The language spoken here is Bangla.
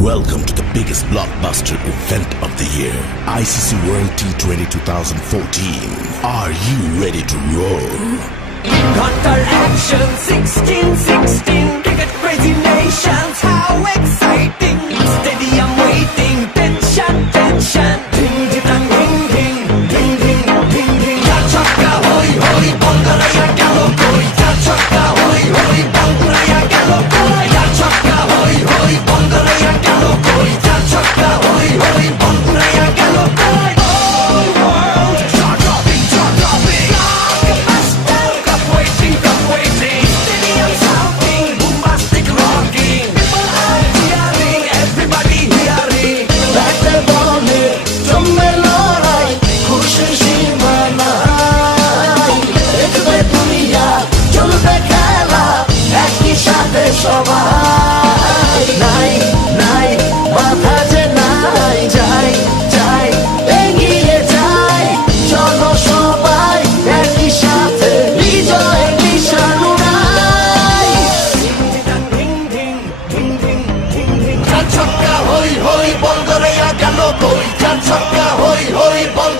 Welcome to the biggest blockbuster event of the year, ICC World T20 2014. Are you ready to roll? Qatar action 16-16, cricket crazy nations, how exciting! Stadium waiting, tension, tension. Ding ding dang, ding ding, ding ding, ding ding. Ya chakka hoy hoy, Bangalaya gelo koi. Ya chakka hoy hoy, Bangalaya gelo koi. Ya chakka hoy hoy, Bangalaya gelo koi. Ya chakka hoy hoy, Bangalaya gelo koi. All world jaw-dropping, jaw-dropping. Blockbuster, cup waiting, cup waiting. Stadium shouting, bombastic rocking. People are cheering, everybody hearing. Batte bole, জমবে লড়াই, খুশি সীমা নাই। দেখবে দুনিয়া, চলবে খেলা, একই সাথে সবাই। নাই, নাই, মাথা যে নাই, যাই, যাই, এগিয়ে যাই। চলো সবাই, একই সাথে, বিজয়ের নিশান উড়াই। Ding ding, ding ding, ding ding. চার ছক্কা হই হই, বল করে গেল কই। চার ছক্কা হই হই, বল